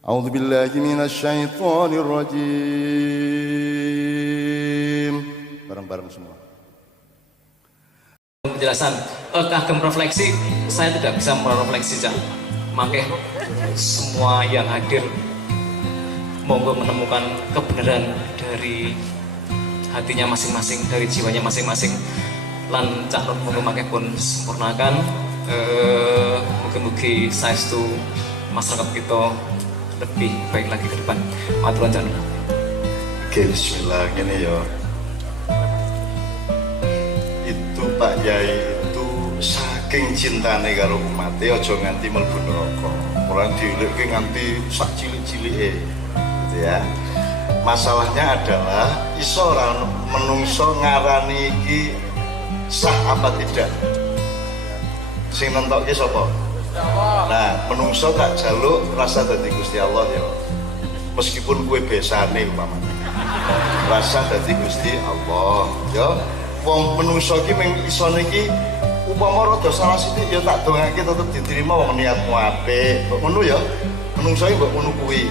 A'udzu billahi minasy syaithanir rajim. Bareng-bareng semua. Penjelasan kagem refleksi, saya tidak bisa merefleksi Cak. Makanya semua yang hadir monggo menemukan kebenaran dari hatinya masing-masing, dari jiwanya masing-masing. Lan Cak Nur monggo makanya pun sempurnakan. Mungkin saestu masyarakat kita lebih baik lagi ke depan. Matur Cak Nur. Oke, bismillah gini ya. Itu Pak Yai itu saking cintane karo umate aja nganti mlebu neraka. Ora diulike nganti sak cilik-cilike. Gitu ya. Masalahnya adalah iso ora menungso ngarani iki sah apa tidak. Sing nentokke sapa? Nah, menungso tak jaluk rasa dadi Gusti Allah ya. Meskipun kue besane umpamane. Rasa dadi Gusti Allah ya. Wong menungso iki mung isone iki upama rada salah sithik ya tak dongake tetep diterima wong niatmu apik. Kok ngono ya. Menungso iki mbok ngono kuwi.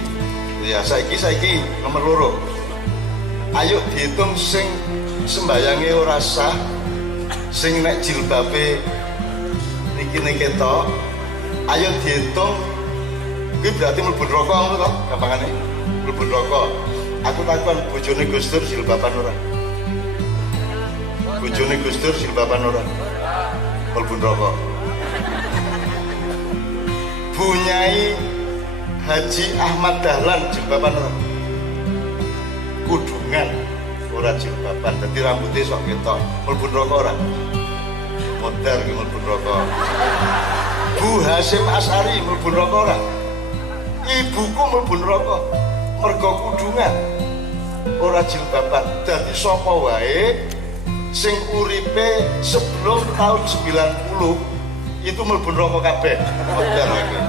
Ya saiki nomor loro. Ayo dihitung sing sembayange ora sah, sing nek jilbabe niki ketok. Ayo dihitung. Kuwi berarti mlebu neraka ngono to, gampangane. Mlebu neraka. Aku takon bojone Gus Dur jilbaban ora? Bojone Gus Dur jilbaban ora? Mlebu neraka. Bunyai Haji Ahmad Dahlan jilbaban ora? Kudungan ora jilbaban, dadi rambutnya sok ketok. Mlebu neraka ora? Modal ki mlebu neraka. Bu Hasyim Asy'ari mlebu neraka ora? Ibuku mlebu neraka mergo kudungan ora jilbaban. Dadi sapa wae sing uripe sebelum tahun 90 itu mlebu neraka kabeh. Modal iki.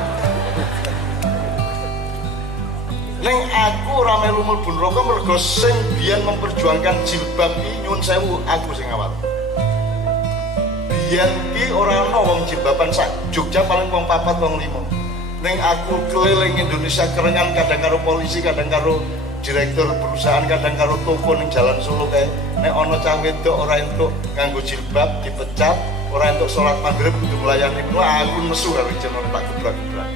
Ning aku ora melu mlebu neraka mergo sing biyen memperjuangkan jilbab iki nyun sewu aku sing awal. Biyen ki ora ana wong jilbaban sak Jogja paling wong 4 wong 5. Ning aku keliling Indonesia kerengan kadang karo polisi, kadang karo direktur perusahaan, kadang karo toko ning Jalan Solo kae. Nek ana cah wedok ora entuk nganggo jilbab dipecat, ora entuk salat maghrib kudu melayani. Wah, aku nesu karo jeneng tak gebrak-gebrak.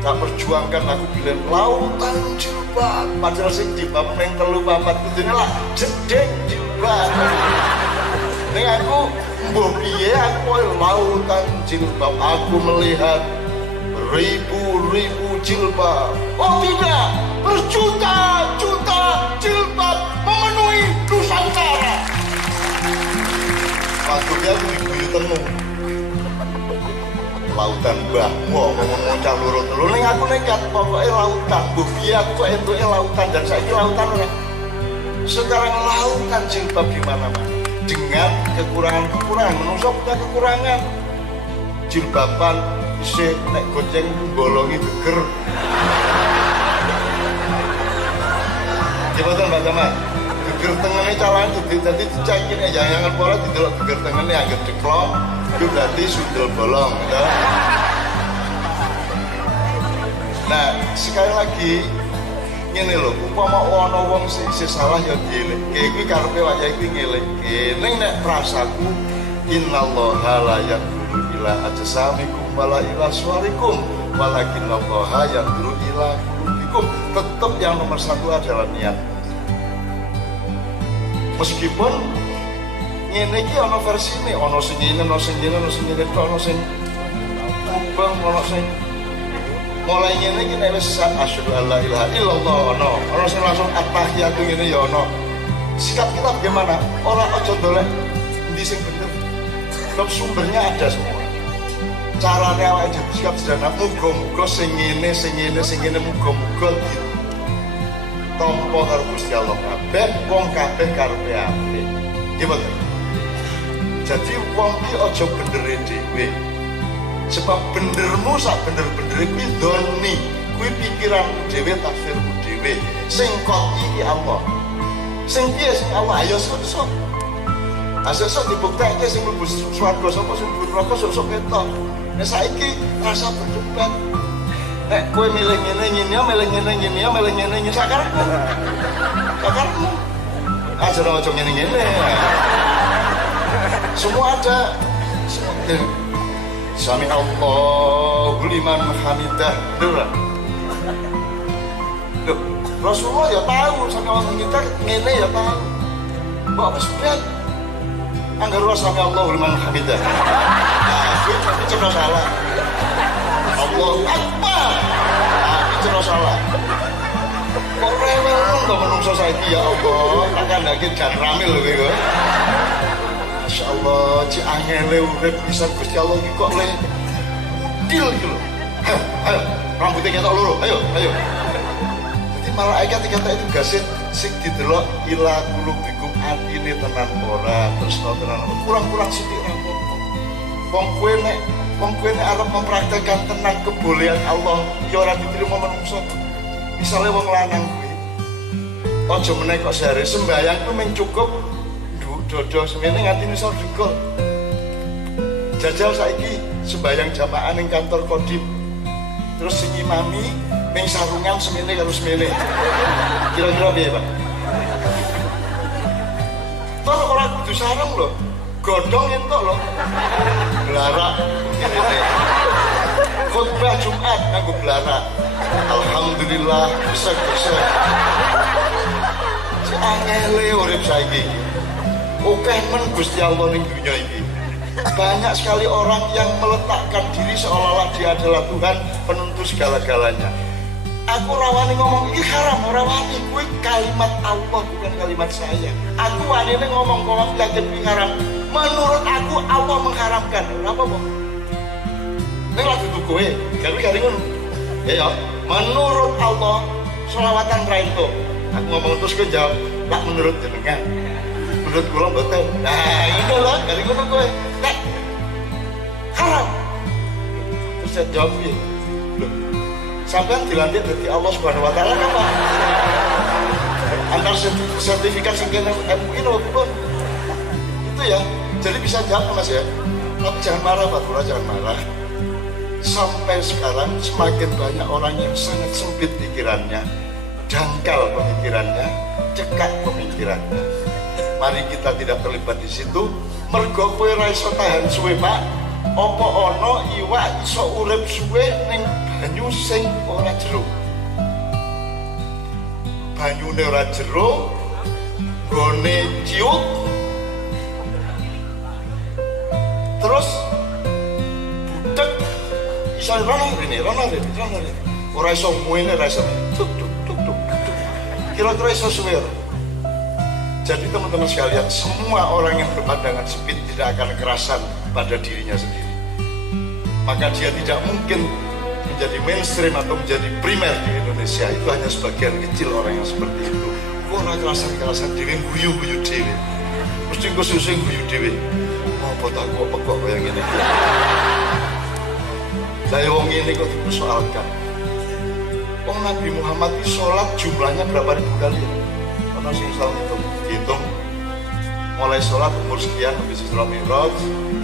Tak perjuangkan aku bilang lautan jilbab, padahal sing jilbab ning 3-4 kudune lah jedeng jilbab. Ning aku mbok piye aku lautan jilbab, aku melihat ribu-ribu jilbab. Oh tidak, berjuta-juta jilbab memenuhi Nusantara. Maksudnya buyutanmu lautan mbahmu ngomong cah loro telu ning aku nekat pokoknya lautan. Bukti aku entuke lautan dan saiki lautan ora. Sekarang lautan jilbab di mana-mana dengan kekurangan-kekurangan. Menungso punya kekurangan. Jilbaban isih nek goceng bolongi geger. Gimana Mbak Tama? Geger tengene calane dadi dicekin aja jangan pola didelok geger tengene anggere deklok. Itu berarti sundel bolong ya. Nah sekali lagi ngene lho, upama ana wong sing salah ya dielekke iki karepe wayah iki ngelekke ning nek prasaku innallaha la yaqulu ila ajsamikum wala ila suwarikum walakinallaha yaqulu ila qulubikum. Tetap yang nomor satu adalah niat. Meskipun ngene iki ana versine, ana sing ngene, ana sing ngene, ana sing ngene, ana sing ubang, ana sing mulai ngene iki nek wis asyhadu alla ilaha illallah ana sing langsung at-tahiyatu ngene ya ana. Sikap kita bagaimana? Ora aja dolek endi sing bener. Sebab sumbernya ada semua. Carane awake dhewe sikap sederhana, muga-muga sing ngene muga-muga ditampa karo Gusti Allah kabeh, wong kabeh karepe apik. Nggih mboten? Jadi wong iki aja bendere dhewe. Sebab bendermu sak bener-benere kuwi doni, kuwi pikiranmu dhewe, tafsirmu dhewe. Sing kok iki Allah. Sing piye sing Allah ayo sok. Asal-asal dibuktekke sing mlebu swarga sapa sing mlebu neraka sok ketok. Nek saiki rasa berdebat nek kowe milih ngene ngene ya milih ngene ngene ya milih ngene ngene sakarepmu aja ojo ngene ngene semua ada Sami Allahu liman hamidah lho Rasulullah ya tahu sami Allahu hamidah ngene ya tahu kok wis ben anggar sami Allahu liman hamidah nah itu salah Allahu Akbar itu salah kok rewel to menungso saiki ya Allah tak kandhake jan ramil lho kowe Masya Allah, ci angele urip bisa Gusti Allah iki kok le udil iki lho. Ayo, rambutnya ketok loro. Ayo. Jadi malaikat dikata itu gasit sing didelok ila kulubikum atine tenan ora, terus tenan kurang-kurang sithik rampung. Wong kowe nek arep mempraktekkan tenan kebolehan Allah, ya ora diterima manungsa. Misale wong lanang kuwi aja meneh kok sehari sembayang ku mung cukup dodo semene nganti misal digol jajal saiki sembayang jamaah ning kantor Kodim terus sing imami ning sarungan semene karo semene kira-kira piye Pak toh ora kudu sarung lho godhong entuk lho blarak khotbah Jumat nganggo blarak alhamdulillah bisa si angele urip saiki oke men Gusti Allah ning dunia ini banyak sekali orang yang meletakkan diri seolah-olah dia adalah Tuhan penentu segala-galanya aku rawani ngomong ini haram rawani kuwi kalimat Allah bukan kalimat saya aku wani ngomong kalau yakin ini haram menurut aku Allah mengharamkan apa kok ini lagi tuh kowe kali ngono ya menurut Allah selawatan ra itu aku ngomong terus ke jawab tak menurut jenengan menurut kula mboten. Nah, itu loh, dari ngono kowe. Nek haram. Terus saya jawab piye? Loh. Sampeyan dilantik dadi Allah Subhanahu wa taala apa? Antar sertifikat singkene MUI lho, Bun. Itu ya. Jadi bisa jawab Mas ya. Tapi jangan marah, Pak Lurah, jangan marah. Sampai sekarang semakin banyak orang yang sangat sempit pikirannya, dangkal pemikirannya, cekak pemikirannya. Mari kita tidak terlibat di situ. Mergo kowe ra iso tahan suwe, Pak. Apa ana iwak iso urip suwe ning banyu sing ora jero? Banyune ora jero, gone ciut. Terus budek iso rono rene. Ora iso muene ra iso. Tuk. Kira-kira iso suwe. Jadi teman-teman sekalian, semua orang yang berpandangan sempit tidak akan kerasan pada dirinya sendiri. Maka dia tidak mungkin menjadi mainstream atau menjadi primer di Indonesia. Itu hanya sebagian kecil orang yang seperti itu. Orang kerasan dewi, guyu dewi. Mesti khususnya guyu dewi. Oh, botak kok pekok yang ini. Saya wong ini kok dipersoalkan. Oh, Nabi Muhammad itu sholat jumlahnya berapa ribu kali ya? Karena sih selalu dihitung mulai sholat umur sekian habis Isra Mi'raj,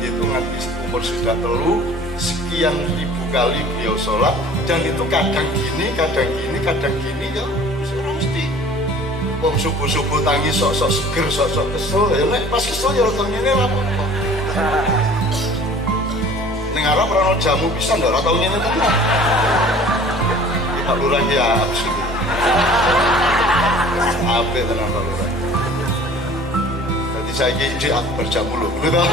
dihitung nanti umur sudah telu sekian ribu kali beliau sholat, dan itu kadang gini ya mesti wong subuh tangi sok-sok seger, sok-sok kesel ya nek pas kesel ya rata ngene lah ning arep ora jamu pisan ora tau ngene tenan Pak Lurah ya ape tenan Pak Lurah. Jadi saya ini berjamu loh, betul?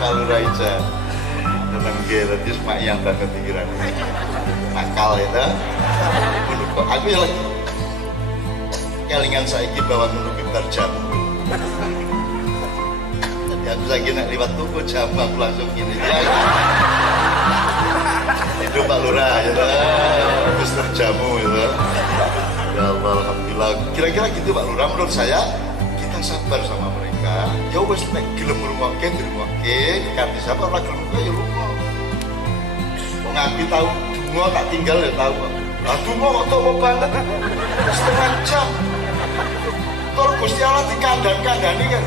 Pak Lurah aja, tenang gila, dia semayang dan kepikiran, nakal ya, menurut aku ya lagi, kelingan saya ini bawa menunggu berjamu. Jadi aku lagi nak lewat toko jamu, aku langsung gini ya. Itu Pak Lurah ya, terus terjamu ya. Ya Allah, alhamdulillah. Kira-kira gitu Pak Lurah, menurut saya kita sabar sama mereka. Ya wes nek gelem ngrungokke dirungokke, kanthi sabar ora gelem ya lunga. Wong aku tahu donga tak tinggal ya tahu. Lah donga kok topo banget. Setengah jam. Tur Gusti Allah dikandani kan.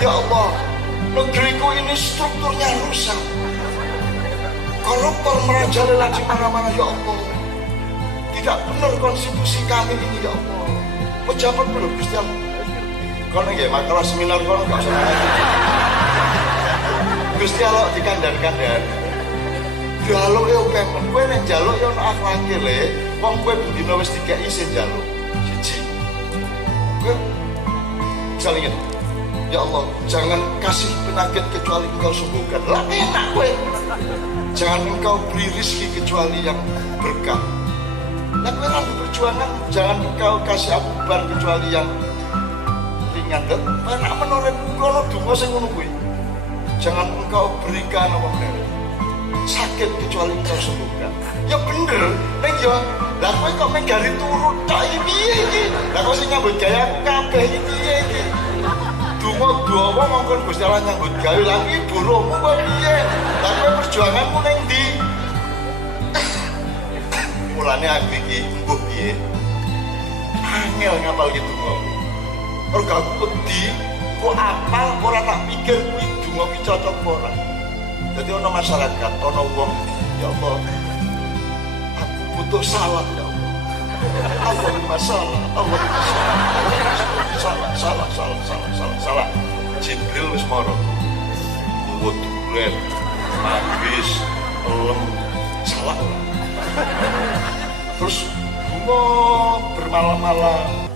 Ya Allah, negeriku ini strukturnya rusak. koruptor merajalela di mana-mana ya Allah. Tidak benar konstitusi kami ini ya Allah. Pejabat belum Gusti Allah. Kono nggih makalah seminar kono gak usah lagi. Gusti Allah dikandhan-kandhan. Jaluk ya oke, kowe nek jaluk ya ono akhlake le. Wong kowe bendina wis dikeki isin jaluk. Siji. Kowe salingan. Ya Allah, jangan kasih penyakit kecuali Engkau sembuhkan. Lah enak kowe. Jangan Engkau beri rezeki kecuali yang berkah. Lah kowe nang perjuangan jangan Engkau kasih aku beban kecuali yang ringan. Enak menurut kono donga sing ngono kuwi. Jangan Engkau berikan apa meneh. Sakit kecuali Engkau sembuhkan. Ya bener, ning yo lah kowe kok meng gari turut tok iki piye iki? Lah kok sing nyambut gawe kabeh iki piye iki? Donga dawa mongkon Gusti Allah nyambut gawe lagi buruhmu kok piye? Lah kowe perjuanganmu ning ndi? Mulane aku iki mbuh piye? Angel ngapal gitu kok. Ora aku wedi kok apal ora tak pikir kuwi donga ki cocok ora. Jadi ono masyarakat, ono wong, ya Allah, aku butuh salah ya Allah. Allahumma salah, Allahumma salah. Jibril wis mara. Muwut dulen, magis, elem, salah. Terus bermalam-malam.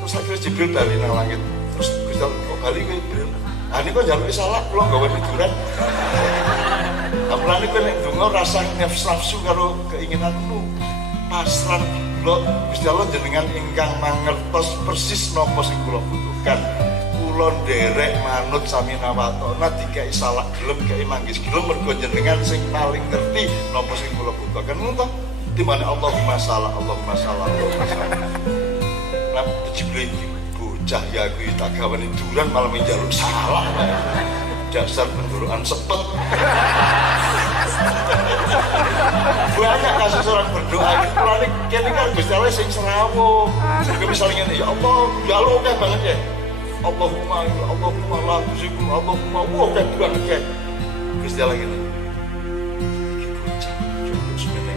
Terus akhirnya Jibril bali nang langit. Terus Gusti Allah kok bali kowe Jibril? Ah ini kok jaluk salah, kula gawe hiburan. Amrane kowe nek donga rasa nafsu karo keinginanmu. Pasrah kula Gusti Allah jenengan ingkang mangertos persis napa sing kula butuhkan. Kula nderek manut sami nawatona dikai salah gelem kei manggis gelem mergo jenengan sing paling ngerti napa sing kula butuhkan. Ngono to? Dimana Allahumma salah, Allahumma salah, Allahumma salah. Lah Jibril cahya aku tak gawani duran malah menjaluk salah dasar penduruan sepet. Banyak kasus orang berdoa itu kini kan Gusti Allah sing serawung misalnya ya Allah jaluk oke banget ya Allahumma la tuzikum Allahumma oke banget ya Gusti Allah gini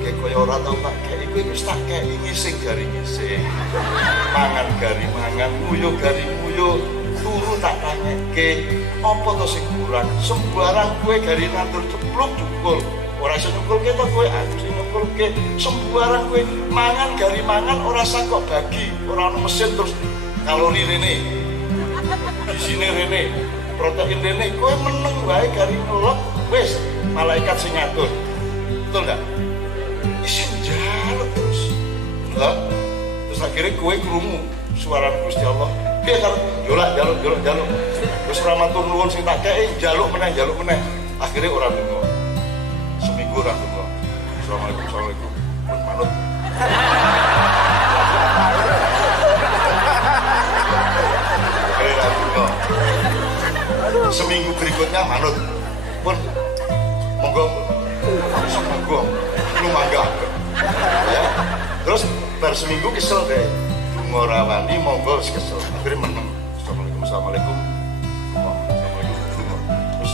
kayak kaya orang tau tak kayak iku wis tak kayak ngising gari ngising mangan gari mangan nguyo gari nguyo turu tak tanyake apa to sing kurang sembarang kue gari nandur cepluk cukul ora iso nyukulke to kowe aku sing nyukulke sembarang kue mangan gari mangan ora sangkok bagi ora ono mesin terus kalori rene gisine rene protein rene kowe meneng wae gari ngelok wis malaikat sing ngatur betul enggak isin jaluk terus enggak terus akhirnya kue krungu suara Gusti Allah dia kalau jaluk terus ramatur nuwun sing tak kei jaluk meneh akhirnya orang tunggu seminggu orang tunggu assalamualaikum pun manut akhirnya orang tunggu seminggu berikutnya manut pun monggo lu mangga ya terus baru seminggu kesel deh ngorawani monggo kesel akhirnya menang assalamualaikum terus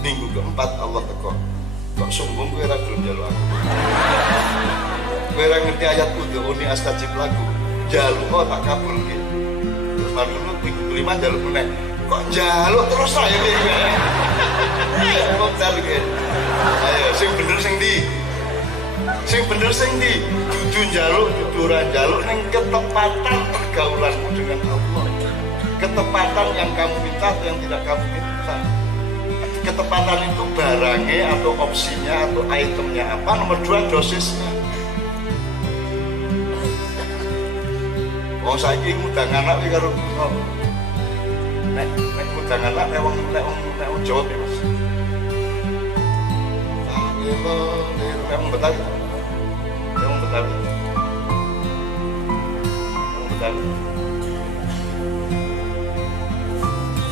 minggu keempat Allah teko kok sombong gue ra gelem njaluk aku gue ra ngerti ayat udhuni astajib lagu jaluk tak kabulke terus baru minggu kelima jaluk meneh kok njaluk terus saya iki kok jaluk ayo sing bener sing ndi dudu njaluk dudu ora njaluk ning ketepatan pergaulanmu dengan Allah ketepatan yang kamu minta atau yang tidak kamu minta ketepatan itu barangnya atau opsinya atau itemnya apa nomor 2 dosisnya wong saiki ngundang anak iki karo nek ngundang anak nek wong jawab ya Mas memang betul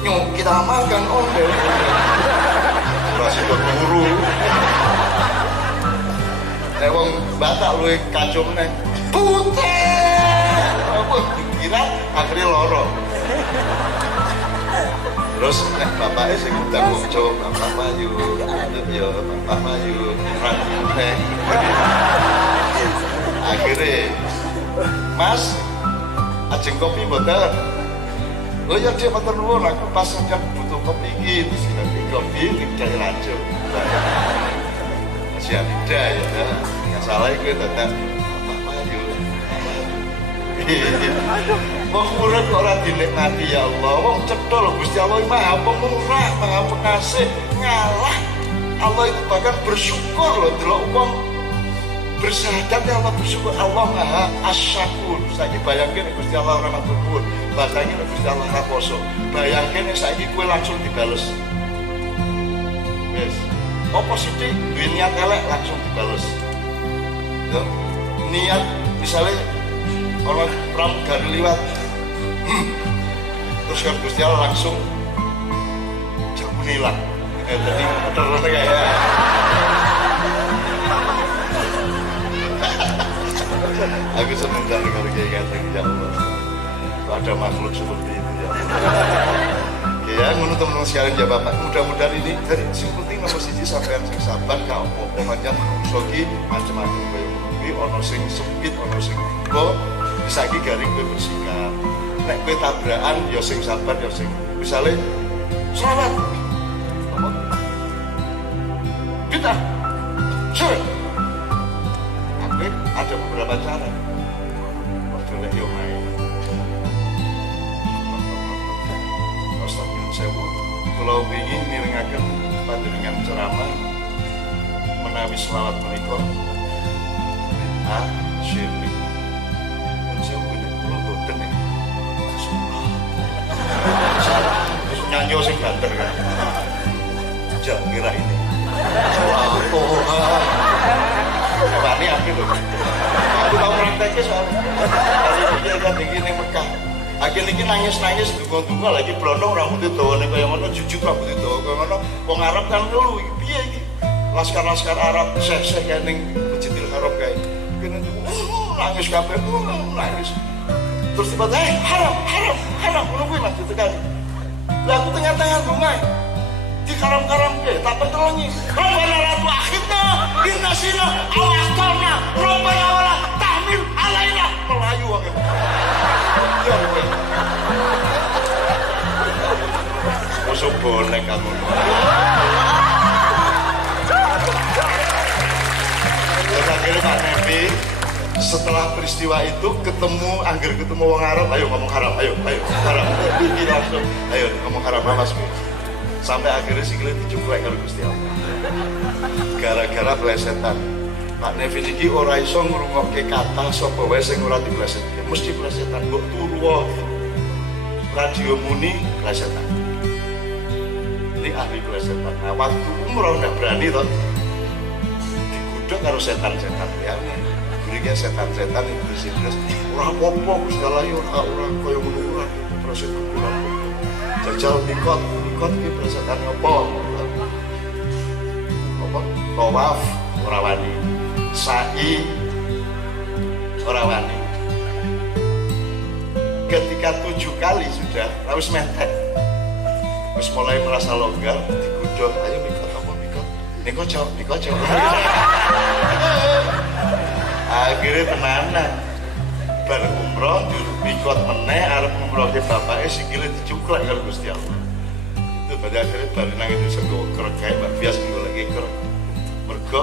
nyok kita makan ondel masih berburu wong Batak lu kacung neng putih apa kira akhirnya loro Terus nek bapake sing ngundang wong Jawa, Bapak Mayu, ya Bapak Mayu, Ranting. Akhirnya, Mas, ajeng kopi mboten. Oh ya dia matur nuwun, aku pas jam butuh kopi iki, terus ganti kopi iki rancu. Masih ada ya. Yang salah iku tetep Bapak Mayu. Wong urip kok ora dinikmati ya Allah. Wong cetha lho Gusti Allah Maha Pemurah, Maha Pengasih, ngalah. Allah itu bahkan bersyukur loh delok wong bersyahadat ya Allah bersyukur Allah Maha Asyakur. Saiki bayangke Gusti Allah ora matur nuwun. Bahasane Gusti Allah ora poso. Bayangke saiki kowe langsung dibales. Wes. Apa sithik duwe niat elek langsung dibales. Ya. Niat misalnya orang pramugari liwat terus kan Gusti Allah langsung jamu hilang. Jadi terus kayak aku senang dari kalau kayak ganteng ya Allah. Ada makhluk seperti itu ya Allah. Ya menurut teman-teman sekalian ya Bapak, mudah-mudahan ini dari sing penting nomor siji sampean sing sabar gak apa-apa macam sogi macam-macam kaya ngono ono sing sempit ono sing kok saiki garing kowe bersikap. Nek kowe tabrakan ya sing sabar ya sing misale selawat. Apa? Kita. Sure. Tapi ada beberapa cara. Waktu lek yo main. Astagfirullah sewu. Kalau ingin miringaken panjenengan ceramah menawi selawat menika syirik. Saya punya pulau boten nih, terus nyanyi sing banter kan, jangan kira ini, wani aku loh, aku tahu prakteknya soalnya, dari dia kan begini Mekah, akhirnya ini nangis tunggu lagi blondong rambut itu, nih kayak mana jujur rambut itu, kayak mana, wong Arab kan dulu, piye ini, laskar Arab, seh kayak neng Masjidil Haram kayak, kena nangis kabeh nangis terus tiba-tiba haram menungguin mas itu kan lah aku tengah-tengah bunga di karam-karam ke tak pentelangi Rabbana ratu akhirnya dinasina awastalna Rabbana wala tahmil alaina Melayu aku ya gue musuh bonek kamu terus akhirnya Pak Nevi setelah peristiwa itu ketemu wong Arab, ayo ngomong haram, ayo haram, ini langsung, ayo ngomong haram mas, sampai akhirnya sikile dicuklek karo Gusti Allah, gara-gara plesetan. Pak Nevi iki ora iso ngrungokke kata sapa wae sing ora diplesetke, mesti plesetan, mbok turu wae. Radio muni plesetan. Ini ahli plesetan. Nah, waktu umroh ndak berani to. Digudhog karo setan-setan liyane. Berikan setan-setan iblis ora apa-apa Gusti Allah yo ora kaya ngono ora proses ora jajal mikot iki presetan apa tawaf ora wani sa'i ora wani ketika 7 kali sudah harus mentek terus mulai merasa longgar digudhog ayo mikot apa mikot niko cok akhirnya tenanan bar umroh mikot meneh arep umroh ke bapake sikile dicuklek karo Gusti Allah itu pada akhirnya bar nang Indonesia kok kerek kae Mbak Bias minggu lagi kerek mergo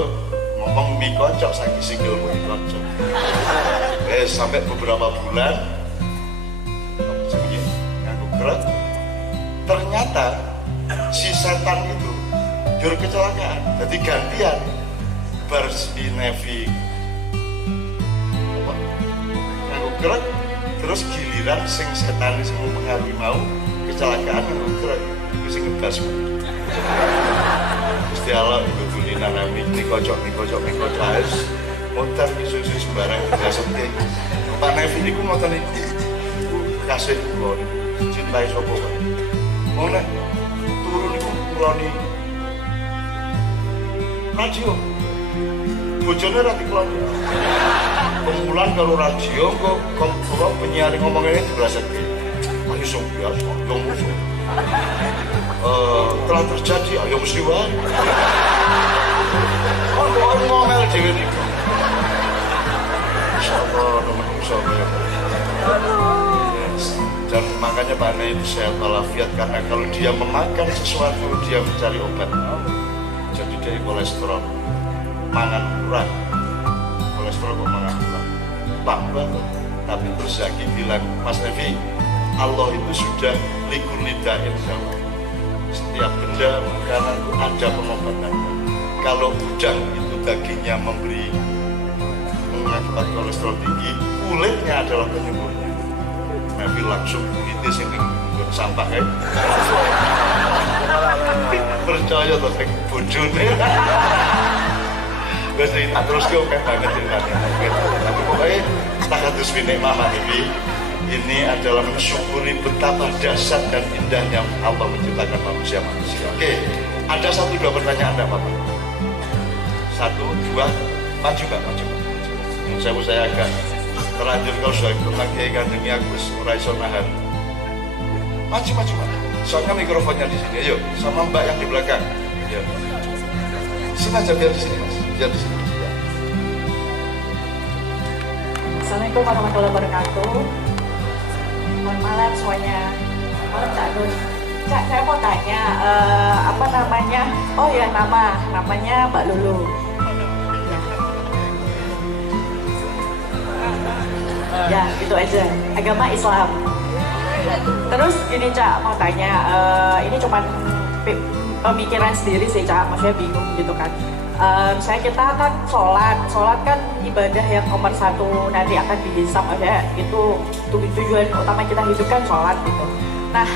ngomong mikot cok saiki sikil mikot cok sampai beberapa bulan aku kerek ternyata si setan itu jur kecelakaan jadi gantian bar si Nevi gerak terus giliran sing setan sing mengalami mau kecelakaan gerak itu sing ngebas Gusti Allah itu tulinan nami nikocok harus motor susu sembarang biasanya Pak Nevi ini ku motor ini kasih kula cintai sapa wae mau nek turun iku kuloni radio bojone ra dikuloni kumpulan karo radio kok penyiar ngomong ini dibelasetke ayo sok biasa, ayo musuh. Telah terjadi, ayo mesti wae. Oh, ngomel dhewe niku. Insyaallah menungso ya. Dan makanya Pak Nai itu sehat walafiat, karena kalau dia memakan sesuatu dia mencari obat. Jadi dari kolesterol, mangan kurang, kolesterol kok mangan kurang, tambah. Tapi terus Zaki bilang, Mas Evi, Allah itu sudah likur lidain kalau setiap benda makanan ada pengobatan. Kalau udang itu dagingnya mengakibat kolesterol tinggi, kulitnya adalah penyembuhnya. Nabi langsung kulitnya sini sampah ya. Percaya tuh bojone. Gak cerita terus kok kayak banget ceritanya. Tapi pokoknya tak harus minik mama ini adalah mensyukuri betapa dahsyat dan indahnya Allah menciptakan manusia. Oke, ada 1-2 pertanyaan enggak Bapak? 1, 2, maju Pak, maju. Yang saya agak terlanjur kalau sudah pernah kiai kandungi Agus ora iso nahan. Maju Pak. Soalnya mikrofonnya di sini. Ayo, sama Mbak yang di belakang. Ya. Sini aja biar di sini Mas. Biar di sini. Ya. Assalamualaikum warahmatullahi wabarakatuh. Selamat malam semuanya. Malam Cak Gus. Cak, saya mau tanya, apa namanya? Oh ya, namanya Mbak Lulu. Ya, gitu aja. Agama Islam. Terus gini Cak, mau tanya, ini cuman pemikiran sendiri sih Cak, maksudnya bingung gitu kan. Misalnya kita kan sholat kan ibadah yang nomor 1 nanti akan dihisab, maksudnya itu tujuan utama kita hidup kan sholat gitu. Nah,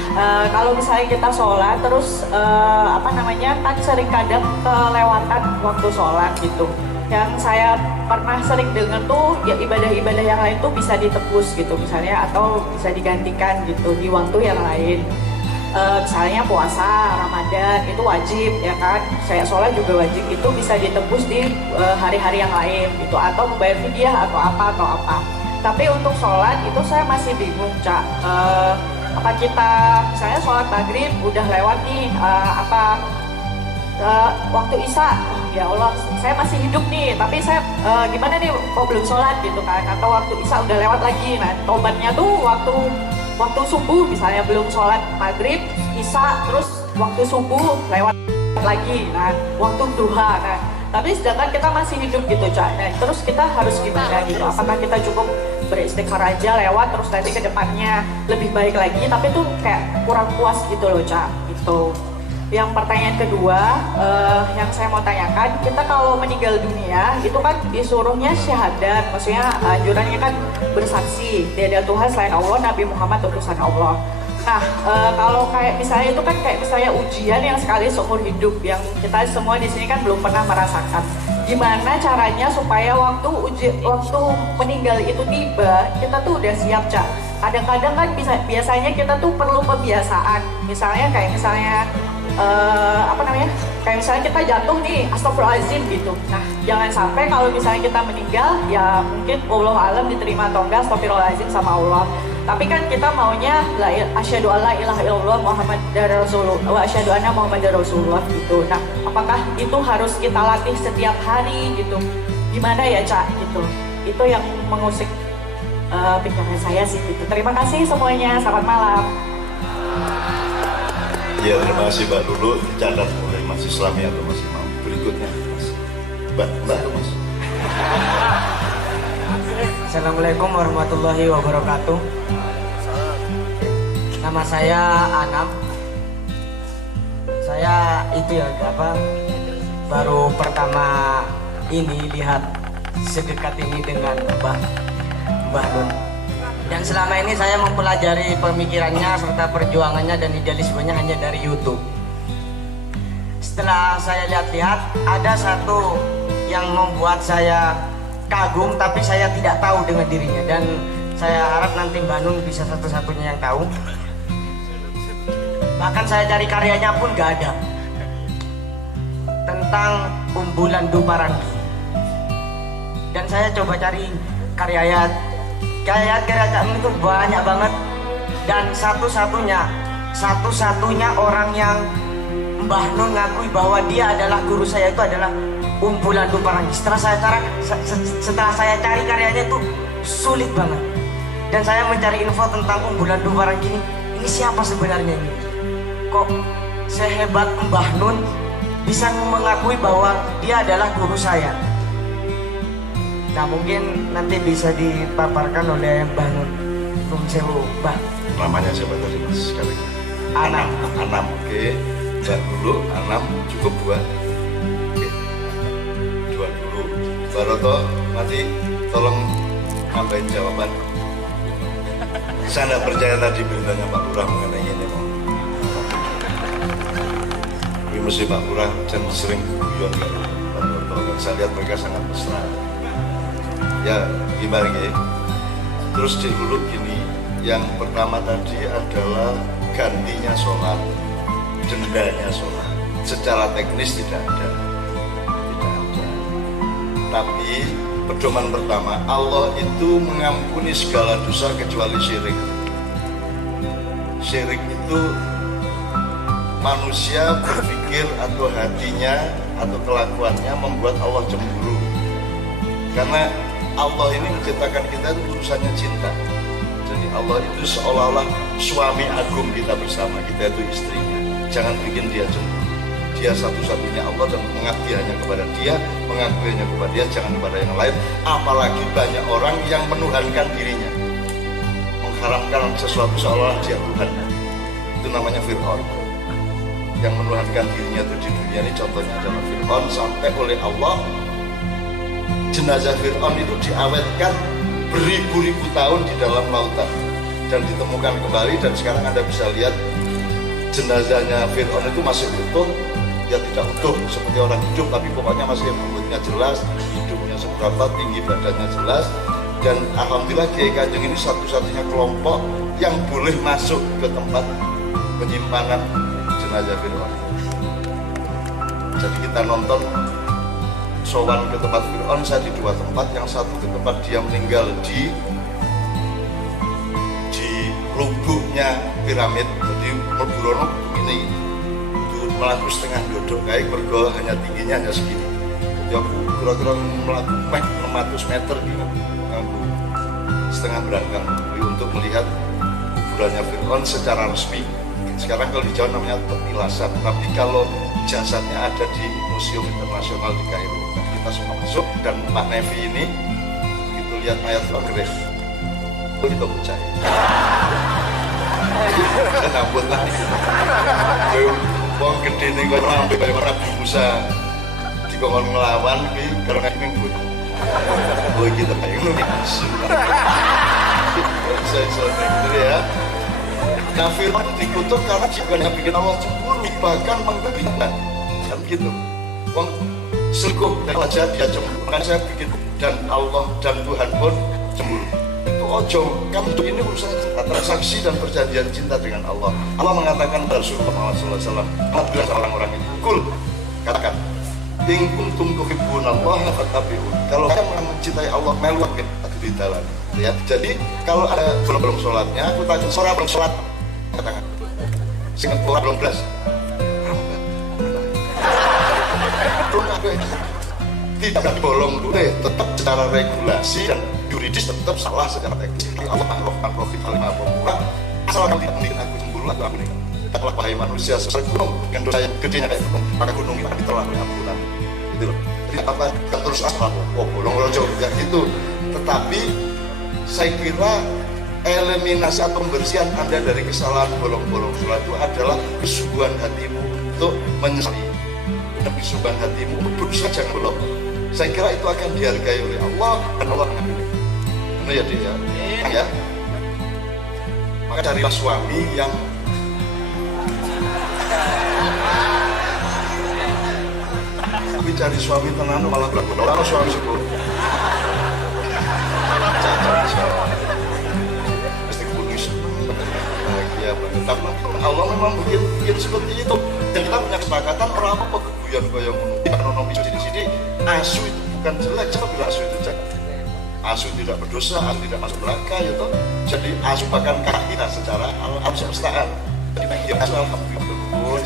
kalau misalnya kita sholat terus kan sering kadang kelewatan waktu sholat gitu. Yang saya pernah sering dengar tuh ya ibadah-ibadah yang lain tuh bisa ditebus gitu misalnya, atau bisa digantikan gitu di waktu yang lain. Misalnya puasa Ramadan itu wajib ya kan, saya sholat juga wajib, itu bisa ditebus di hari-hari yang lain gitu, atau membayar fidyah atau apa. Tapi untuk sholat itu saya masih bingung Cak, apa kita misalnya sholat maghrib udah lewat nih, waktu isya, ya Allah saya masih hidup nih, tapi saya gimana nih kok belum sholat gitu kan, atau waktu isya udah lewat lagi. Nah tobatnya tuh waktu subuh misalnya belum sholat maghrib, isya, terus waktu subuh lewat lagi, nah waktu duha. Nah tapi sedangkan kita masih hidup gitu Cak, nah terus kita harus gimana gitu, apakah kita cukup beristighfar aja lewat terus nanti ke depannya lebih baik lagi, tapi tuh kayak kurang puas gitu loh Cak gitu. Yang pertanyaan kedua, yang saya mau tanyakan, kita kalau meninggal dunia itu kan disuruhnya syahadat, maksudnya anjurannya kan bersaksi tidak ada Tuhan selain Allah, Nabi Muhammad utusan Allah. Nah, kalau kayak misalnya itu kan kayak misalnya ujian yang sekali seumur hidup, yang kita semua di sini kan belum pernah merasakan. Gimana caranya supaya waktu meninggal itu tiba, kita tuh udah siap Cak. Kadang-kadang kan biasanya kita tuh perlu pembiasaan, misalnya kayak misalnya kita jatuh nih, astagfirullahaladzim gitu. Nah, jangan sampai kalau misalnya kita meninggal, ya mungkin wallahu alam diterima atau enggak astagfirullahaladzim sama Allah. Tapi kan kita maunya asyhadu alla ilaha illallah Muhammadar Rasulullah wa asyhadu anna Muhammadar Rasulullah gitu. Nah, apakah itu harus kita latih setiap hari gitu? Gimana ya Cak gitu? Itu yang mengusik pikiran saya sih gitu. Terima kasih semuanya, selamat malam. Ya, terima kasih Mbak Lulu, dicatat oleh Mas Islami atau Mas Imam. Berikutnya Mas. Mbak Mas. Assalamualaikum warahmatullahi wabarakatuh. Nama saya Anam. Saya baru pertama ini lihat sedekat ini dengan Mbah Nun. Dan selama ini saya mempelajari pemikirannya serta perjuangannya dan idealismenya hanya dari YouTube. Setelah saya lihat-lihat, ada satu yang membuat saya kagum tapi saya tidak tahu dengan dirinya, dan saya harap nanti Mbak Nun bisa satu-satunya yang tahu. Bahkan saya cari karyanya pun gak ada, tentang Umbulan Duparangi. Dan saya coba cari karya Cak Nun itu banyak banget, Dan satu-satunya orang yang Mbah Nun ngakui bahwa dia adalah guru saya itu adalah Umbulan Duparangi. Setelah saya cari karyanya itu sulit banget. Dan saya mencari info tentang Umbulan Duparangi ini siapa sebenarnya ini? Kok sehebat Mbah Nun bisa mengakui bahwa dia adalah guru saya? Nah, mungkin nanti bisa dipaparkan oleh Mbah Nun. Nun sewu, Mbah. Namanya siapa tadi Mas? Sekali. Anam. Anam, oke. Mbak dulu, Anam cukup buat. Oke. Dua dulu. Baroto, nanti tolong nambahin jawaban. Saya nggak percaya tadi beritanya Pak Lurah mengenai ini. Tapi mesti Pak Lurah dan sering guyon kan Pak Lurah. Dan saya lihat mereka sangat mesra. Ya, gimana gitu. Terus dulu gini, yang pertama tadi adalah gantinya sholat, dendanya sholat. Secara teknis tidak ada. Tapi pedoman pertama, Allah itu mengampuni segala dosa kecuali syirik. Syirik itu manusia berpikir atau hatinya atau kelakuannya membuat Allah cemburu. Karena Allah ini menciptakan kita itu urusannya cinta. Jadi Allah itu seolah-olah suami agung kita bersama, kita itu istrinya. Jangan bikin dia cemburu. Dia satu-satunya Allah dan mengabdi hanya kepada dia, mengakui hanya kepada dia, jangan kepada yang lain. Apalagi banyak orang yang menuhankan dirinya, mengharamkan sesuatu seolah-olah dia Tuhan. Itu namanya Fir'aun. Yang menuhankan dirinya itu di dunia ini contohnya adalah Fir'aun. Sampai oleh Allah jenazah Fir'aun itu diawetkan beribu-ribu tahun di dalam lautan dan ditemukan kembali, dan sekarang Anda bisa lihat jenazahnya Fir'aun itu masih utuh. Ya tidak utuh seperti orang hidup, tapi pokoknya masih mulutnya jelas, hidungnya seberapa, tinggi badannya jelas. Dan alhamdulillah Kiai Kanjeng ini satu-satunya kelompok yang boleh masuk ke tempat penyimpanan jenazah Fir'aun. Jadi kita nonton sowan ke tempat Fir'aun, saya di dua tempat. Yang satu ke tempat dia meninggal di lubuknya piramid. Jadi Merburono ini melaku setengah dodok kayak bergol, hanya tingginya hanya segini. Jadi aku kira-kira melaku 600 meter gitu, aku setengah berangkang untuk melihat kuburannya Fir'aun secara resmi. Sekarang kalau di Jawa namanya petilasan, tapi kalau jasadnya ada di Museum Internasional di Kairo. Nah, kita semua masuk, dan Pak Nevi ini begitu lihat mayat Fir'aun, kita percaya. Saya nambut lagi. Wong gede nih kok sampai bagaimana Musa dikongkon ngelawan ki karo nek minggu. Oh gitu kayak ngono. Saya ya. Nah, Fir'aun dikutuk karena bukannya bikin Allah cemburu, bahkan menggembirakan. Kan gitu. Wong selingkuh dan aja dia cemburu. Makanya saya bikin dan Allah dan Tuhan pun cemburu. Ojo, kamu ini urusan transaksi dan perjanjian cinta dengan Allah. Allah mengatakan pada Rasulullah SAW, apabila orang-orang itu kul, katakan, in kuntum tuhibbunallaha fattabi'un. Kalau kalian mencintai Allah, melu aku di dalam. Ya, jadi kalau ada belum sholatnya, aku tanya, sore belum sholat, katakan, singkat orang belum belas. Tidak akan bolong dulu, tetap secara regulasi dan yuridis tetap salah secara teknis. Allah ma'rufkan profit alimah pemurah. Asal kamu tidak membuat aku cemburu, aku ini. Taklah wahai manusia sebesar gunung dengan dosa yang gedenya kayak gunung, maka gunung ini akan ditelan oleh ampunan. Gitu loh. Jadi apa? Kan terus asal bolong rojo ya gitu. Tetapi saya kira eliminasi atau pembersihan Anda dari kesalahan bolong-bolong sholat itu adalah kesungguhan hatimu untuk menyesali. Dan kesungguhan hatimu untuk berusaha jangan bolong. Saya kira itu akan dihargai oleh Allah dan Allah akan pilih. Benar ya dia ya. Maka carilah suami yang tapi cari suami tenan malah berlaku. Kalau suami syukur. Cari suami. Pasti kunis bahagia banget. Tapi Allah memang bikin seperti itu. Dan kita punya kesepakatan orang apa keguyon-goyong menunggu. Ekonomi di sini asu itu bukan jelek, coba bila asu itu jelek. asu tidak berdosa, asu tidak masuk neraka ya toh. Jadi asu bahkan kita secara alam semestaan. Jadi asu alhamdulillah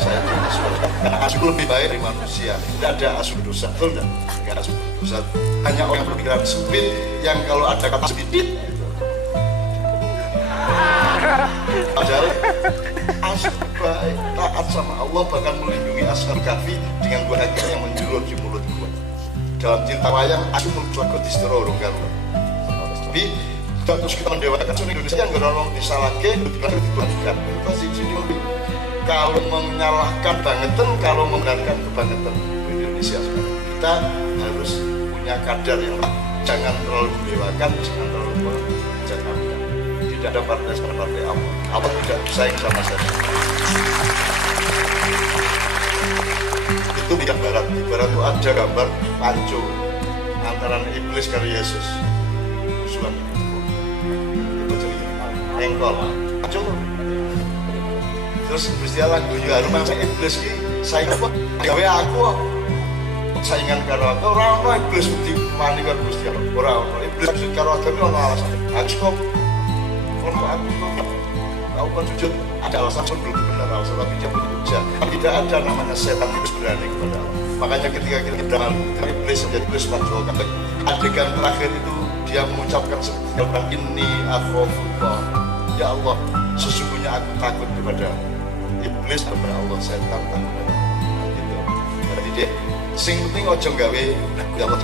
saya asu karena asu lebih baik dari manusia. Tidak ada asu berdosa, betul tidak? Tidak ada asu berdosa. Hanya orang yang berpikiran sempit yang kalau ada kata sedikit gitu. Padahal asu baik, taat sama Allah, bahkan melindungi Ashab Kahfi dengan buah hati yang menjulur di mulut gua. Dalam cinta wayang, asu membuat kodistro orang kan. Tapi terus kita mendewakan seni Indonesia yang orang disalahke, dibilang ditujukan. Itu sih sini lebih. Kalau menyalahkan bangetan, kalau membenarkan kebangetan di Indonesia sekarang. Kita harus punya kadar yang jangan terlalu mendewakan, jangan terlalu menjadikan. Tidak ada partai seperti partai Allah. Allah tidak bersaing sama saya. Itu di barat. Di barat itu ada gambar panco antara iblis karo Yesus. Musuhan itu jadi engkol. Panco. Terus Gusti Allah guyu rumah saya iblis ki saing apa? Gawe aku. Saingan karo aku ora ono iblis di mani karo Gusti Allah. Ora ono iblis karo aku ono alasan. Aku kok aku kan sujud ada alasan pun belum benar alasan tapi dia punya hujah. Tidak ada namanya setan itu berani kepada Allah. Makanya ketika kita iblis menjadi iblis panjolkan adegan terakhir itu dia mengucapkan seperti orang ini akhafullah. Ya Allah, sesungguhnya aku takut kepada iblis kepada Allah, setan takut kepada Allah. Gitu. Jadi dia sing penting ojo gawe ya Allah.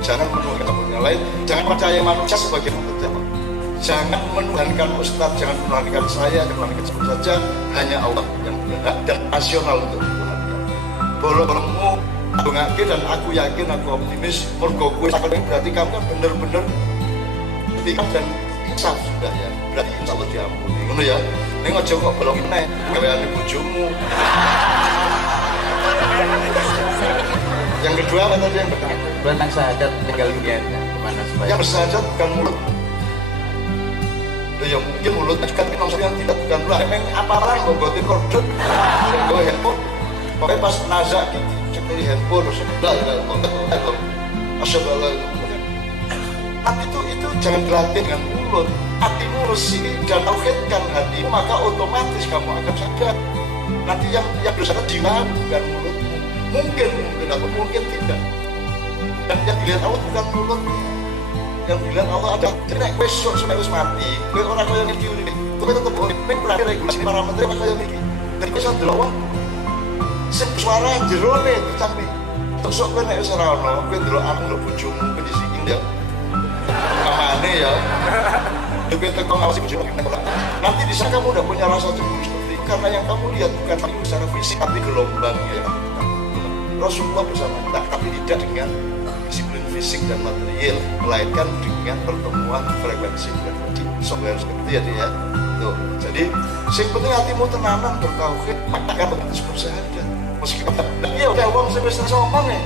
Jangan menuhankan yang lain, jangan percaya manusia sebagai manusia. Jangan menuhankan ustadz, jangan menuhankan saya, jangan menuhankan sebut saja. Hanya Allah yang benar dan nasional untuk menuhankan. Bolong-bolongmu, aku ngake dan aku yakin, aku optimis. Mergo gue berarti kamu kan bener-bener etika dan insaf sudah ya. Berarti insya Allah diampuni. Ngono ya. Ini ngojo kok bolongin nih, gaweane bojomu. Yang kedua apa tadi yang pertama? Tentang syahadat tinggal niatnya gimana supaya yang bersahadat bukan mulut. Ya mungkin mulut juga kan maksudnya tidak bukan pula emang apa-apa nggogotin kordon nggogo handphone pokoknya pas nazak cekeli handphone asyhadu hati itu jangan dilatih dengan mulut. Hatimu bersih dan tauhidkan hati, maka otomatis kamu akan sadar. Nanti yang bersadar di mana bukan mulutmu. Mungkin atau mungkin tidak. Dan yang dilihat Allah bukan mulut. Yang dilihat Allah ada nek wis sok sampai wis mati. Kowe ora koyo niki ngene. Kowe tetep ning berarti regulasi para menteri apa koyo niki. Dadi kowe sadar wong sing suara jerone ditampi. Sok kowe nek wis ora ono, kowe ndelok aku lho bojomu pendisikin ya. Kamane ya. Kowe teko ngawasi bojomu nanti di sana kamu udah punya rasa cemburu seperti itu karena yang kamu lihat bukan secara fisik tapi gelombangnya. Rasulullah bersama kita tapi tidak dengan disiplin fisik dan material, melainkan dengan pertemuan frekuensi frekuensi software seperti itu ya. Tuh, jadi yang penting hatimu tenanan bertauhid, maka kamu harus bersahadat. Meskipun ya udah uang semester ngomong ya,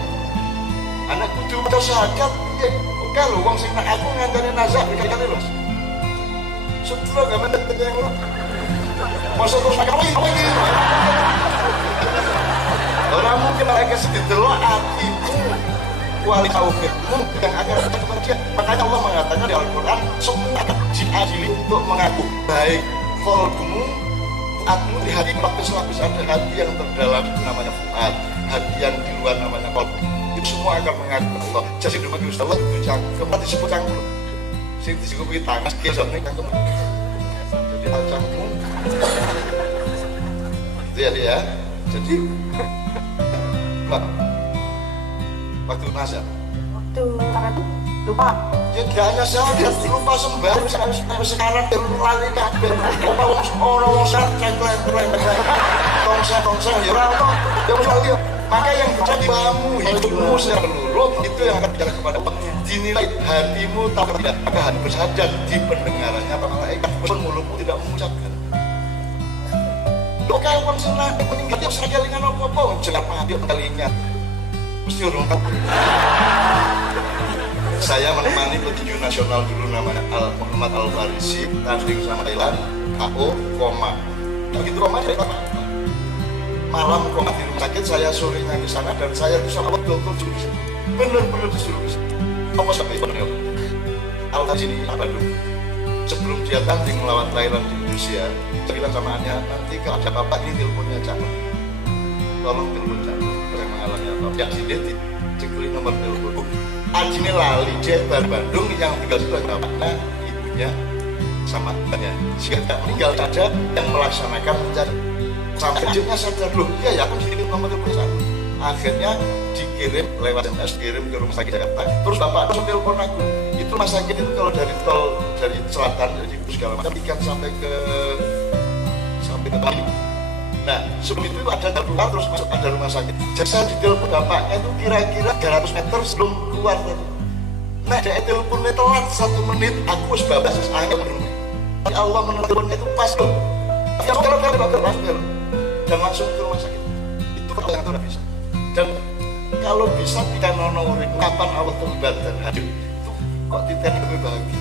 anak kudu udah sahadat, ya oke lo uang sing aku ngantari nazar dikali loh. Setelah gak mendet yang lo, masa terus kamu ini. Orang mungkin mereka sedih delok hatimu. Kualitas tauhidmu yang akan kemudian makanya Allah mengatakan di Al-Quran semua akan diadili untuk mengaku baik kolbumu fuadmu di hati lapis-lapis ada hati yang terdalam itu namanya fuad, hati yang di luar namanya kolbu itu semua akan mengaku Allah. Jadi dulu Gusti Allah itu cangkem disebut cangkem sing disebut tangan biasanya cangkem jadi cangkem itu ya dia jadi waktu nazar Waktu apa tuh? Lupa. ya gak hanya saya lupa sembarang sekarang lari kabeh apa orang saat cengkleng tongseng ya ora apa ya wis lali maka yang jadi kamu hidupmu secara menurut itu yang akan bicara kepada Allah dinilai hatimu tak tidak maka hati bersadar di pendengarannya para malaikat pun mulutmu tidak mengucapkan lo kayak orang senang meninggal dia serah kelingan apa-apa jangan dia kelingan mesti orang saya menemani petinju nasional dulu namanya Muhammad Al-Farisi tanding sama Thailand KO koma begitu koma saya apa malam koma di rumah sakit saya sorenya ke sana dan saya bisa awal dokter bener-bener disuruh apa sampai bener Al sini Bandung. Sebelum dia tanding melawan Thailand di Indonesia, dia bilang sama Anya, nanti kalau ada apa-apa ini teleponnya Cak. Tolong telepon Cak. Saya mengalami apa? Ya si Dedi, cekuli nomor telepon. Aji ini lali dia dari Bandung yang tinggal di bapaknya, ibunya, sama temannya. Sehingga meninggal saja yang melaksanakan mencari. Sampai akhirnya sadar loh, iya ya aku dikirim nomor telepon saya. Akhirnya dikirim lewat SMS, kirim ke rumah sakit Jakarta. Terus bapak langsung telepon aku. Itu rumah sakit itu kalau dari tol dari selatan dari segala macam ikan sampai ke Bali. Nah sebelum itu ada darurat terus masuk ada rumah sakit. Jadi saya ditelepon bapaknya itu kira-kira 300 meter sebelum keluar tadi. Nah dia teleponnya telat 1 menit. Aku harus babas angin dulu. Ya Allah menelponnya itu pas loh. Ya kalau dan langsung ke rumah sakit. Itu kalau yang tidak bisa. Dan kalau bisa tidak nonorin kapan Allah terlibat dan hadir itu kok titen lebih bahagia.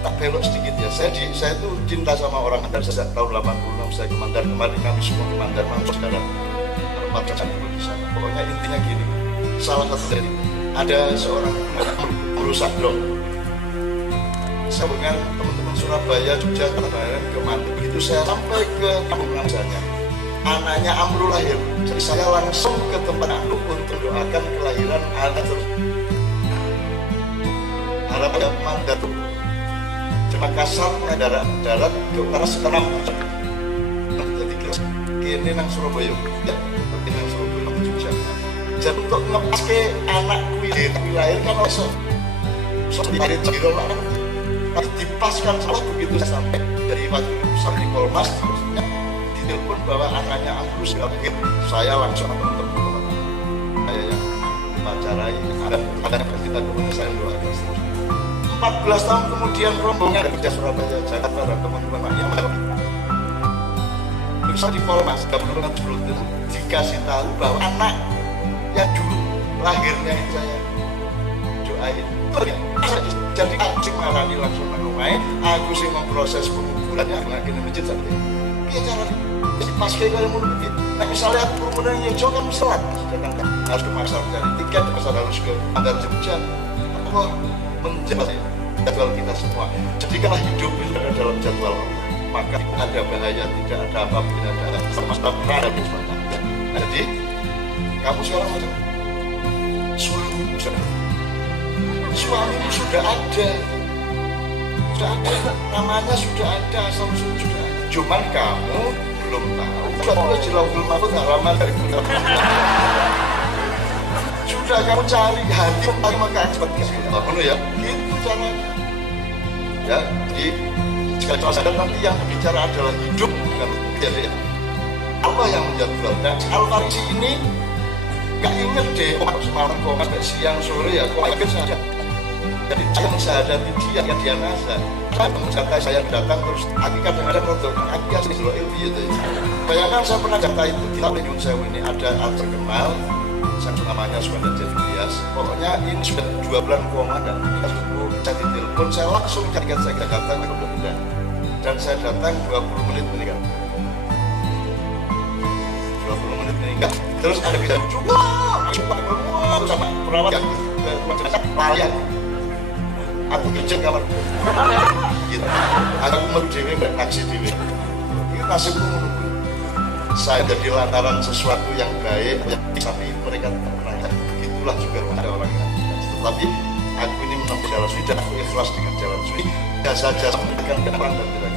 Tak belok sedikit ya, saya tuh cinta sama orang Mandar sejak tahun 86 saya ke Mandar, kemarin kami semua ke Mandar, mampu sekarang pacaran dulu di sana. Pokoknya intinya gini, salah satu dari ada seorang merusak dong. Saya dengan teman-teman Surabaya, Jogja, kemarin ke Mandar, begitu saya sampai ke kampung namanya, anaknya Amrul lahir. Jadi saya langsung ke tempat Amrul untuk doakan kelahiran anak terus. Harapan Mandar tuh cuma kasarnya darat ke utara sekarang. Jadi kini nang Surabaya, ya, kini nang Surabaya nang Jogja. Jadi untuk ngepas ke anak kuwi lahir kan langsung dari Jiro lah. Tapi dipaskan salah begitu sampai dari waktu sampai di Polmas terusnya ditelepon bahwa anaknya Ambrus lahir. Saya langsung teman-teman saya yang pacarai ada kita kemudian saya doakan. 14 tahun kemudian rombongan dari Surabaya, Jakarta dan teman-teman yang bisa di Polmas, gabungan dulu dikasih tahu bahwa anak yang dulu lahirnya yang saya doain jadi acing marani langsung main aku sih memproses penguburannya akhirnya masjid sampai dia cara pas kayak kalau mau begitu nah misalnya penguburan yang jauh kan selat harus ke Makassar cari tiket harus ke Mandar Jogja Allah menjadi jadwal kita semua. Jadi kalau hidup itu ada dalam jadwal maka ada bahaya, tidak ada apa-apa, tidak ada sama-sama ada di sana. Jadi kamu sekarang macam suamimu sudah ada, namanya sudah ada, asal sudah ada. Cuman kamu belum tahu. Sudah Jilawul Mahfud halaman dari kita. Sudah kamu cari hati maka ekspertis kita. Ya, gitu caranya. Ya, jadi jika sadar nanti yang bicara adalah hidup bukan jadi apa yang menjadwalkan. Al-Farisi ini nggak inget deh semalam kok sampai siang sore ya kok inget saja. Jadi saya menghadapi dia yang dia nasa. Saya menjaga saya datang terus aku kadang-kadang rotok aku asli dulu ilmu itu. Bayangkan saya pernah jatah itu di Nyun Sewu ini ada terkenal yang namanya Subhanallah Jadias. Pokoknya ini sudah 2 bulan koma dan kita saya ditelepon, saya langsung carikan saya ke Jakarta ke Bunda dan saya datang 20 menit meninggal 20 menit meninggal terus ada bisa coba sama perawat yang macam-macam layan aku kerja kamar gitu aku meru dewe beraksi dewe ini nasibku menunggu saya jadi lantaran sesuatu yang baik tapi mereka tak pernah begitulah juga ada orang yang tetapi aku ini menempuh jalan suci dan aku ikhlas dengan jalan suci. Jasa-jasa memberikan kenalan dan tidak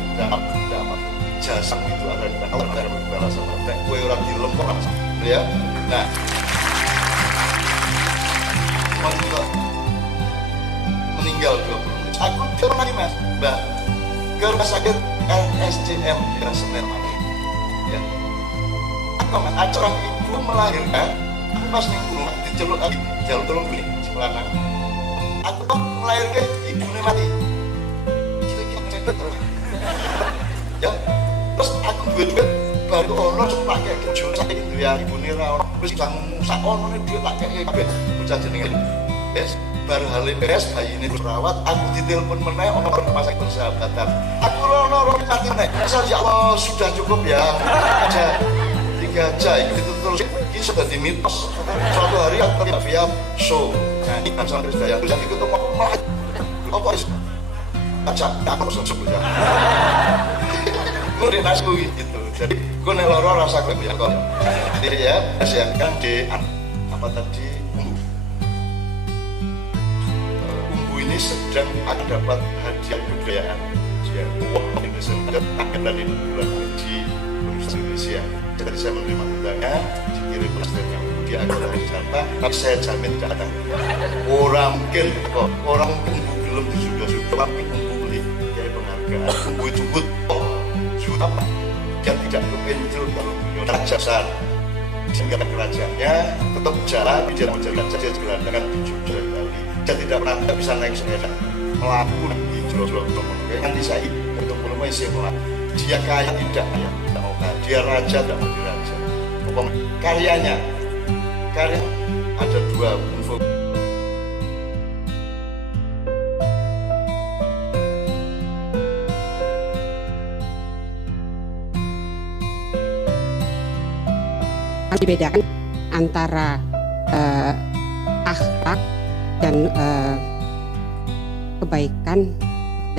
dapat. Jasamu itu ada di tangan Allah dan berbalasan. Dan kue orang di lempok ya. Nah, meninggal 20 menit. Aku pernah nih mas, mbak ke rumah sakit RSCM di Rasemen ya. Aku mas, acara ibu melahirkan. Aku pas minggu diceluk lagi jalur tolong beli sebelah aku tuh melahirkan ibunya mati ya terus aku duit baru ono cuma kayak kecil saya itu ya ibunya rawon terus kamu musak ono nih dia tak kayak kabeh bocah jenenge yes baru halin beres bayi ini rawat aku ditelepon meneh ono rumah sakit persahabatan aku ono mati meneh asal ya Allah sudah cukup ya aja 3 aja itu terus ini sudah dimitos suatu hari aku tidak via show nah ini kan sampai saya yang ikut ngomong apa is baca tak usah sebut ya. Gue nasku gitu. Jadi gue nek loro rasa gue ya kok. Jadi ya siangkan di apa tadi umbu ini sedang akan dapat hadiah kebudayaan. Dia wah Indonesia sudah angkatan ini bulan haji Indonesia. Jadi saya menerima undangan, dikirim posternya di acara Jakarta, tapi saya jamin datang. Orang mungkin kok, orang mungkin belum disudah-sudah, tapi beli kayak penghargaan, tunggu itu sudah apa? Yang tidak kepencil kalau punya raja besar, sehingga kerajaannya tetap jalan, di dalam jalan saja gelandangan di Jogja dan Bali. Dia tidak pernah bisa naik sepeda, melakukan di Jogja, nanti saya untuk mulai saya melakukan. Dia kaya tidak kaya, tidak mau kaya. Dia raja tidak mau diraja. Karyanya, karya ada dua unsur. Dibedakan antara akhlak dan kebaikan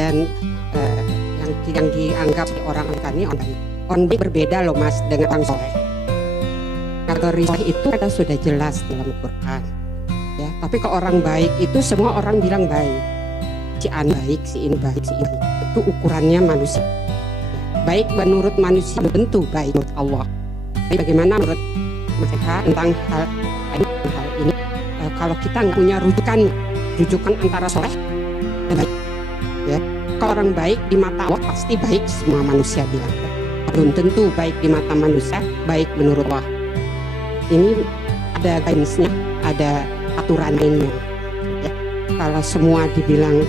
dan yang dianggap orang ini orang baik berbeda loh mas dengan orang soleh. Kategori soleh itu ada sudah jelas dalam Quran ya, tapi ke orang baik itu semua orang bilang baik, si an baik, si ini baik, si ini itu ukurannya manusia. Baik menurut manusia tentu baik menurut Allah. Bagaimana menurut mereka tentang hal ini kalau kita nggak punya rujukan antara soleh dan baik ya. Kalau orang baik di mata Allah pasti baik, semua manusia bilang. Belum tentu baik di mata manusia baik menurut Allah. Ini ada guidance-nya, ada aturannya ya. Kalau semua dibilang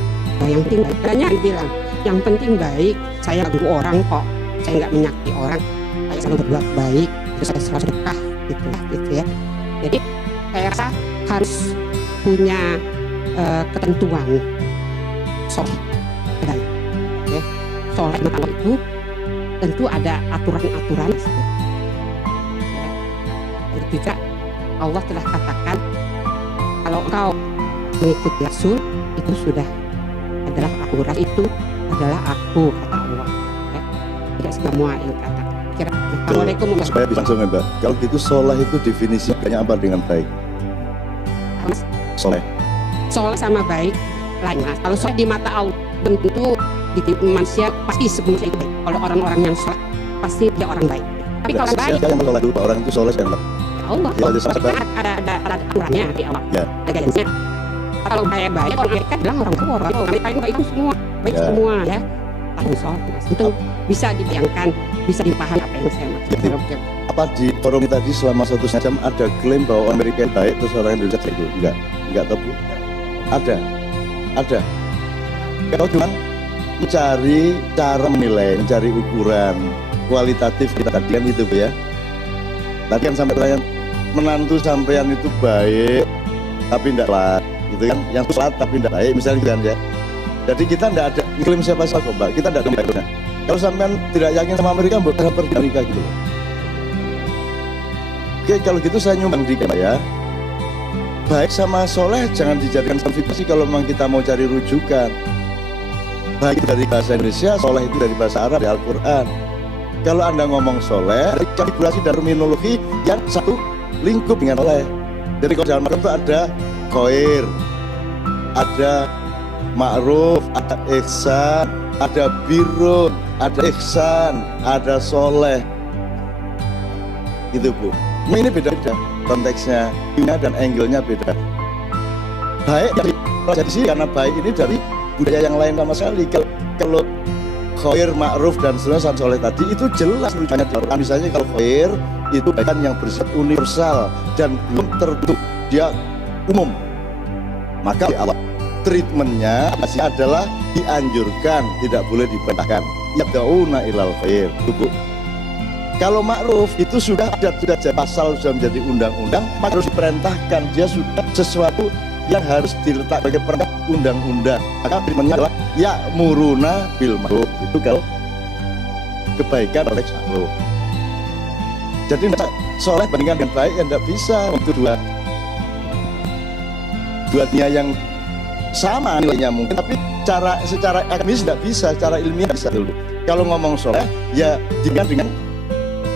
yang penting baik, banyak dibilang yang penting baik, saya guru orang kok, saya nggak menyakiti orang, saya selalu berbuat baik, saya selalu sedekah gitu ya. Jadi saya rasa harus punya ketentuan soleh baik ya. Soleh itu tentu ada aturan-aturan ya. Jadi juga Allah telah katakan kalau engkau mengikuti Rasul itu sudah adalah aku, itu adalah aku, kata Allah ya. Tidak semua yang kata. Assalamualaikum supaya bisa langsung Mbak. Kalau gitu soleh itu definisinya apa dengan baik? Soleh sama baik lain mas. Kalau soleh di mata Allah tentu di manusia pasti sebelumnya itu baik. Kalau orang-orang yang soleh pasti dia orang baik. Tapi kalau baik yang soleh dulu, orang itu soleh siapa? Allah. Ya, ada aturannya di awal. Ya. Ada guidance-nya. Kalau baik orang mereka bilang orang tua orang baik itu semua baik ya. Semua ya. Tahun soleh mas. Itu bisa dibayangkan, bisa dipahami apa yang saya maksud. Apa di forum tadi selama 1 jam ada klaim bahwa Amerika baik terus orang Indonesia itu? Enggak tahu. Ada. Kalau cuma mencari cara menilai, mencari ukuran kualitatif kita tadi kan itu Bu ya. Tadi kan sampai pertanyaan menantu sampean itu baik tapi tidak sholat, gitu kan? Yang sholat tapi tidak baik misalnya gitu kan ya. Jadi kita tidak ada klaim siapa-siapa kok Mbak. Kita tidak ada baiknya. Kalau sampean tidak yakin sama Amerika, bukan pergi Amerika gitu. Oke, kalau gitu saya nyumbang dikit Mbak ya. Baik sama soleh jangan dijadikan konfirmasi kalau memang kita mau cari rujukan. Baik dari bahasa Indonesia, soleh itu dari bahasa Arab, dari Al-Quran. Kalau Anda ngomong soleh, kalkulasi dan terminologi yang satu lingkup dengan soleh. Jadi kalau dalam Al-Quran itu ada khair, ada ma'ruf, ada ihsan, ada birrun, ada ihsan, ada soleh. Gitu Bu. Ini beda-beda konteksnya, dan angle-nya beda. Baik jadi sih karena baik ini dari budaya yang lain sama sekali. Kalau khair, ma'ruf dan seterusnya soleh tadi itu jelas rujukannya di Al-Quran. Misalnya kalau khair itu kebaikan yang bersifat universal dan belum tertutup, dia umum. Maka di awal treatmentnya masih adalah dianjurkan, tidak boleh dibantahkan. Yad'una ilal khair. Kalau ma'ruf itu sudah jadi pasal, sudah menjadi undang-undang, maka harus diperintahkan. Dia sudah sesuatu yang harus diletak sebagai perintah undang-undang. Maka treatmentnya adalah ya'muruna bil ma'ruf. Itu kalau kebaikan oleh ma'ruf. Jadi soleh bandingkan dengan baik yang tidak bisa. Itu dua dunia yang sama nilainya mungkin, tapi secara akademis tidak bisa, secara ilmiah bisa dulu. Kalau ngomong soleh ya dengan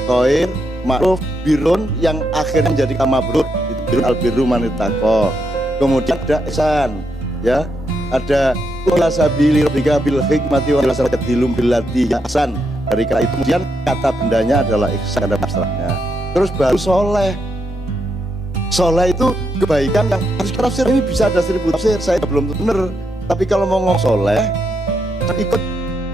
khair, ma'ruf, birrun yang akhirnya menjadi kamabrur, itu birrun al-birru manitaqo. Kemudian ada ihsan, ya, ada ula sabili rabbika bil hikmati wa dilum billati ihsan. Dari kata itu kemudian kata bendanya adalah ihsan, kata abstraknya. Terus baru soleh. Soleh itu kebaikan yang harus tafsir, ini bisa ada 1000 tafsir, saya belum benar. Tapi kalau mau ngomong soleh ikut